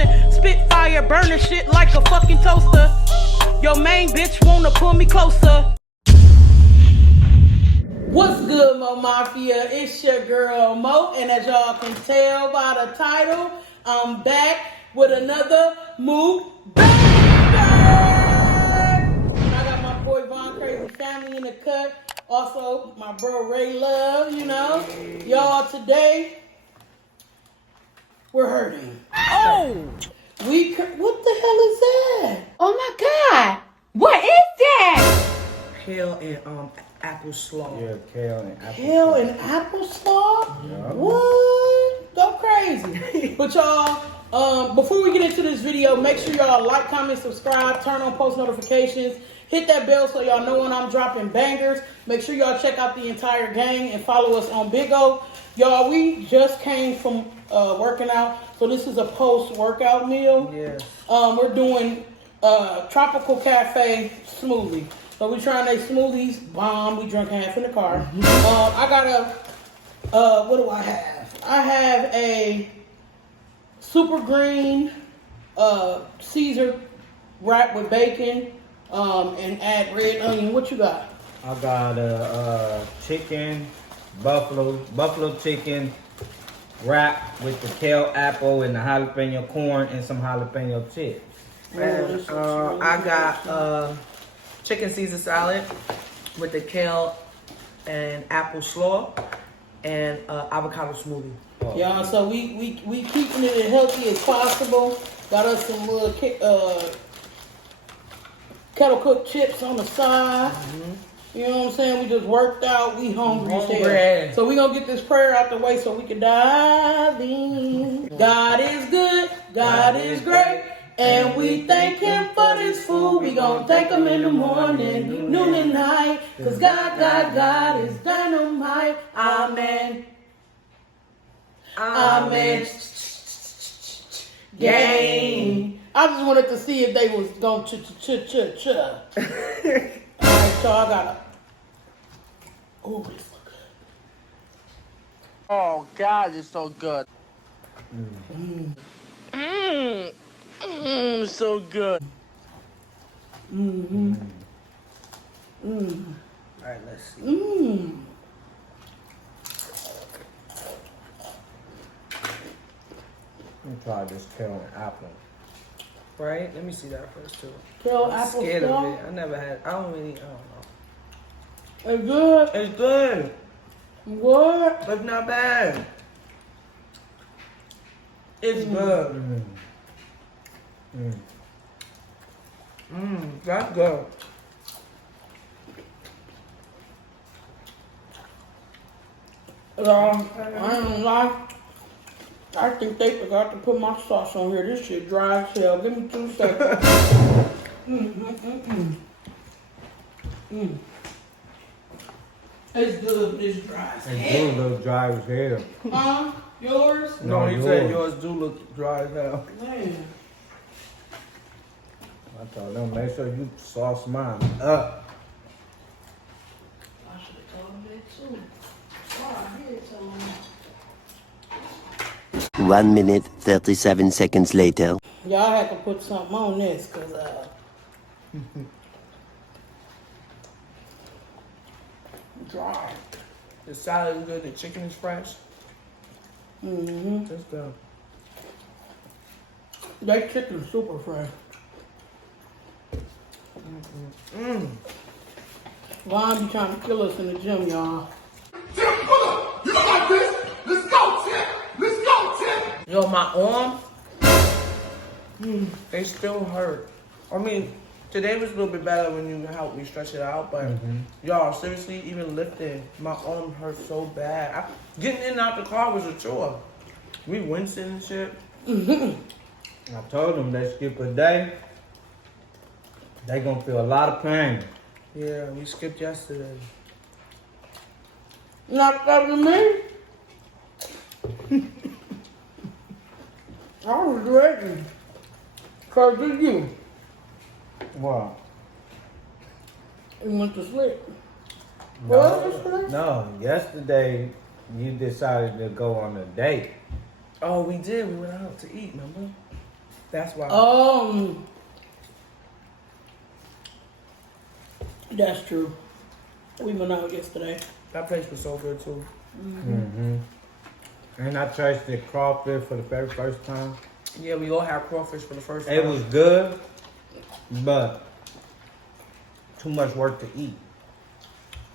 toasting. Spitfire, burning shit like a fucking toaster. Your main bitch wanna pull me closer. What's good, Mo Mafia? It's your girl Mo, and as y'all can tell by the title, I'm back with another Mukbang. I got my boy Von Crazy Family in the cut. Also, my bro Ray Love, you know. Y'all, today, we're hurting. Oh! What the hell is that? Oh my God! What is that? Kale and apple slaw. Yeah, kale and apple. Kale and apple slaw? Yeah. What? Go crazy. But y'all, before we get into this video, make sure y'all like, comment, subscribe, turn on post notifications, hit that bell so y'all know when I'm dropping bangers. Make sure y'all check out the entire gang and follow us on BIGO. Y'all, we just came from working out, so this is a post-workout meal. Yes. We're doing Tropical Cafe smoothie. So we trying their smoothies. Bomb. We drunk half in the car. I got a, what do I have? I have a super green Caesar wrapped with bacon and add red onion. What you got? I got a chicken, buffalo chicken wrap with the kale apple and the jalapeno corn and some jalapeno chips. And I got chicken Caesar salad with the kale and apple slaw and avocado smoothie. Yeah, so we keeping it as healthy as possible. Got us some little kettle cooked chips on the side. You know what I'm saying? We just worked out. We hungry as hell. So we gonna get this prayer out the way so we can dive in. God is good. God is great. And we thank him for this food. We gon' thank him in the morning, noon and night. Cause God is dynamite. Amen. Amen. Gang. I just wanted to see if they was gonna ch-ch-ch-ch-ch. Alright, so I got a... Oh, this look good. Oh God, it's so good. So good. All right, let's see. Let me try this kale and apple. Right? Let me see that first too. Kale, I'm apple, scared slaw. of it. I never had. I don't know. It's good. It's good. What? It's not bad. It's good. That's good. I ain't gonna lie. I think they forgot to put my sauce on here. This shit dry as hell. Give me 2 seconds. It's good, but it's dry as It hell. do look dry as hell. Huh? Yours? No, you yours. said yours do look dry as hell. Man. I told them, make sure you sauce mine up. I should have told him that too. Oh, I did tell him. 1 minute, 37 seconds later. Y'all have to put something on this, cause dry. The salad is good. The chicken is fresh. That's good. That chicken's super fresh. Vaughn be trying to kill us in the gym, y'all. Tim, pull up. You look like this. Let's go, Tim. Let's go, Tim. Yo, my arm, they still hurt. I mean, today was a little bit better when you helped me stretch it out, but y'all, seriously, even lifting, my arm hurt so bad. Getting in and out the car was a chore. We wincing and shit. I told them they skip a day. They gonna feel a lot of pain. Yeah, we skipped yesterday. Not that to me. I was ready. Cause of you. Wow. You went to sleep. No, Well, yesterday? no, yesterday you decided to go on a date. Oh, we did. We went out to eat, remember? That's why. That's true. We went out yesterday. That place was so good too. And I tasted crawfish for the very first time. Yeah, we all had crawfish for the first time. It was good, but too much work to eat.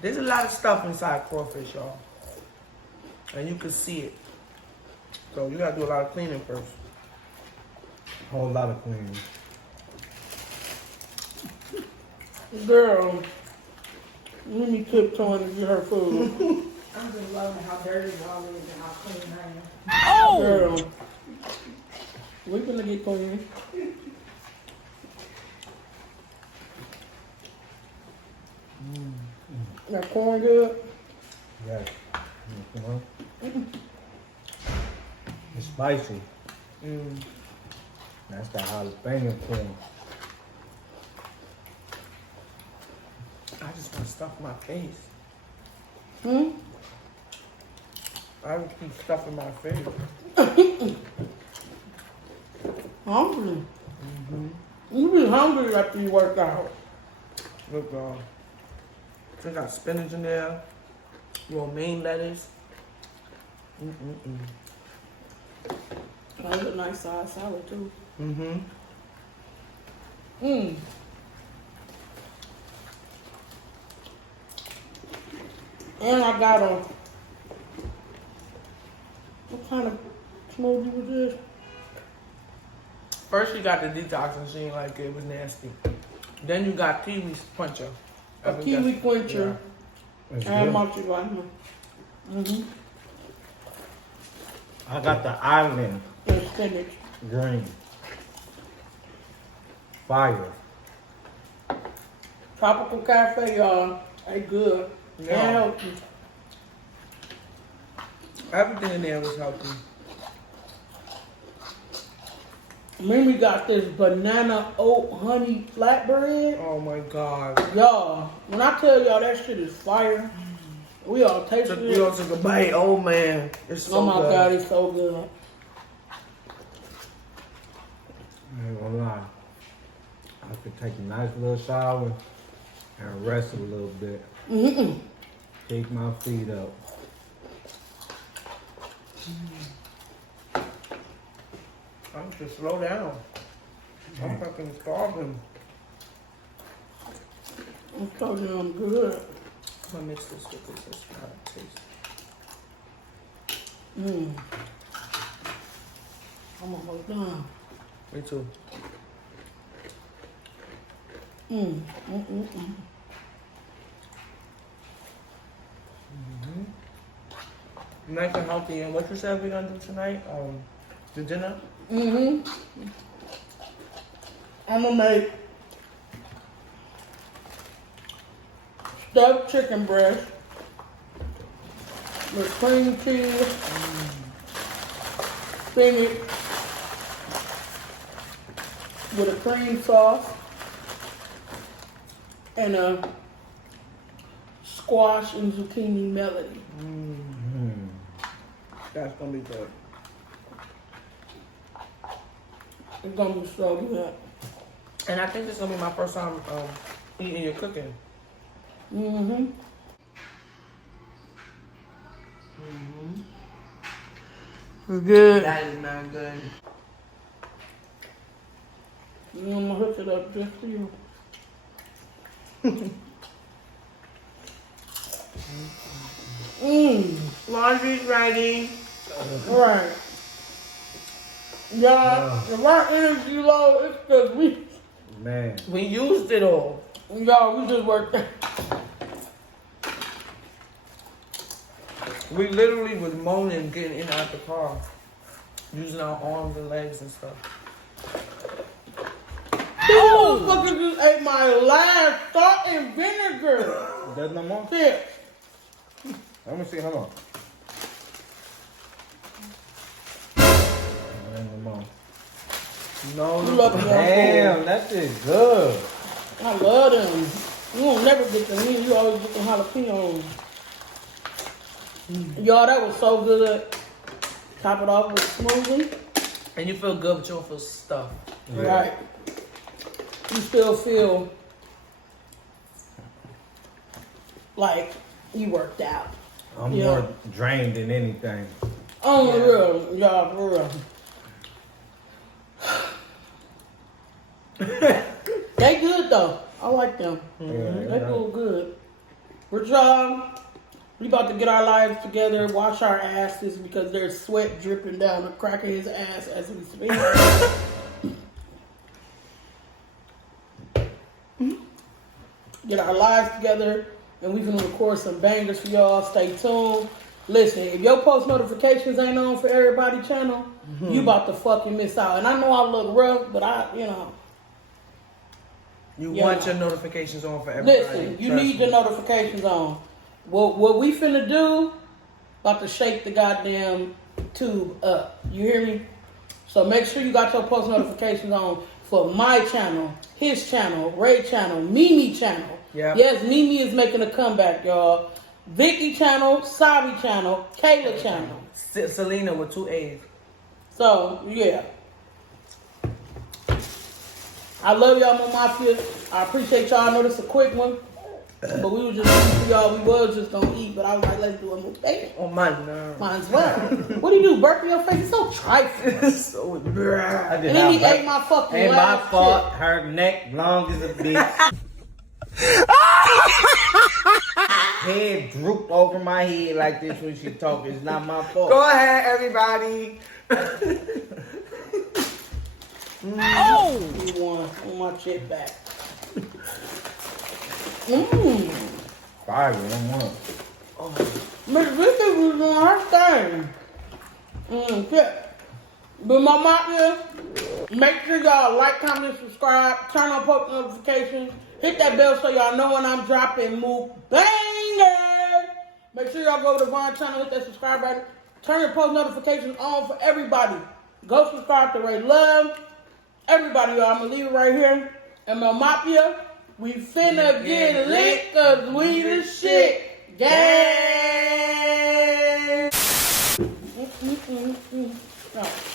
There's a lot of stuff inside crawfish, y'all. And you can see it. So you gotta do a lot of cleaning first. A whole lot of cleaning. Girl, Mimi tiptoeing to get her food. I'm just loving how dirty y'all is and how clean I am. Oh! Girl, we finna get clean. That corn good? Yes. It's spicy. That's the jalapeno corn. I just want to stuff my face. I just keep stuffing my face. Hungry. You be hungry after you work out. Look, y'all. I got spinach in there. Romaine lettuce. That's a nice size salad too. And I got a, what kind of smoothie was this? First you got the detox and she ain't like it. It was nasty. Then you got kiwi quencher. A kiwi quencher It's and good. multivitamin. I got the island And spinach. green. Fire. Tropical Cafe, y'all. They good. And Yeah. healthy. Everything in there was healthy. Mimi got this banana oat honey flatbread. Oh my God. Y'all, when I tell y'all that shit is fire, we all tasted We all it. took a bite. Oh man. It's so Oh my good. God, it's so good. I ain't gonna lie. I could take a nice little shower and rest a little bit. Kick my feet up. I'm just slow down. I'm fucking starving. I'm so damn good. I'm gonna mix this with this. Let's try it. Taste. I'm almost done. Me too. Nice and healthy. And what you said we're gonna do tonight? The dinner? I'm gonna make stuffed chicken breast with cream cheese, spinach, with a cream sauce, and a squash and zucchini melody. That's gonna be good. It's gonna be so good. And I think this is gonna be my first time eating your cooking. It's good. That is not good. I'm gonna hook it up just for you. Laundry's ready. Right. Y'all, if our energy low, it's because Man. We used it all. we just worked. We literally was moaning getting in and out the car. Using our arms and legs and stuff. These motherfuckers just ate my last salt and vinegar. There's no more? Shit. Let me see. Hold on. There's no more. No, You lucky I'm Damn, that shit good. full. I love them. You won't never get them. You always get the jalapenos. Y'all, that was so good. Top it off with smoothie. And you feel good, but you don't feel stuffed. Yeah. Right. You still feel like you worked out. I'm Yeah. more drained than anything. Oh, Yeah. for real. Yeah, for real. They good though. I like them. They do good. We're trying. We about to get our lives together, wash our asses because there's sweat dripping down the crack of his ass as we speak. Get our lives together, and we can record some bangers for y'all. Stay tuned. Listen, if your post notifications ain't on for everybody channel, you about to fucking miss out. And I know I look rough, but You Yeah. want your notifications on for everybody. listen, you Trust need me. your notifications on. What we finna do, about to shake the goddamn tube up. You hear me? So make sure you got your post notifications on for my channel, his channel, Ray channel, Mimi channel. Yeah. Yes, Mimi is making a comeback, y'all. Vicky channel, Sabi channel, Kayla channel. Selena with 2 A's. So, yeah. I love y'all, MOEMAFIAA. I appreciate y'all. I know this is a quick one. But we was just eating for y'all. We was just gonna eat, but I was like, let's do a mukbang. Oh my nerve. Might as well. What do you do? Burp in your face? It's so trifling. It's so I And did then not he burp. ate my fucking Ain't my last fault. chip. Her neck long as a bitch. Head droop over my head like this when she talk. It's not my fault. Go ahead, everybody. Oh! He won. I want my chip back. Mmm. Fire, one more. Miss Vicky was doing her thing. Shit. But MOEMAFIAA, make sure y'all like, comment, subscribe, turn on post notifications, hit that bell so y'all know when I'm dropping Mukbang. Make sure y'all go to the Vaughn channel, hit that subscribe button, turn your post notifications on for everybody. Go subscribe to Ray Love. Everybody, y'all, I'm gonna leave it right here. And MOEMAFIAA, we finna get lit cause we the shit. Gang!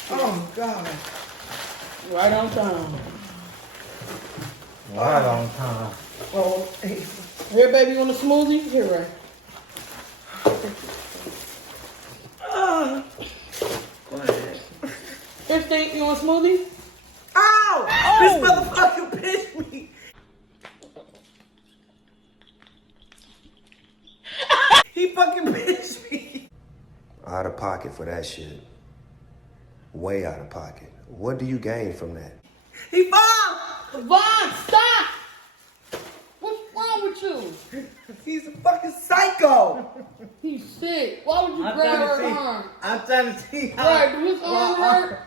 Oh God. Right on time. Right on time. Oh, hey. Here, baby, you want a smoothie? Here, Ray. Go ahead. Here, Stink, you want a smoothie? Ow! This motherfucker pinched me. He fucking pinched me. Out of pocket for that shit. Way out of pocket. What do you gain from that? He fell. Vaughn, stop! What's wrong with you? He's a fucking psycho. He's sick. Why would you grab her arm? I'm trying to see how. Right, do his arm hurt?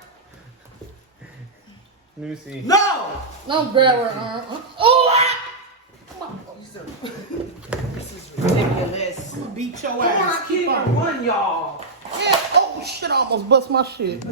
Let me see. No. Don't grab her arm. Oh, ah! Come on. This is ridiculous. Beat your Come on, ass. I can't even run, y'all. Yeah. Oh, shit, I almost bust my shit.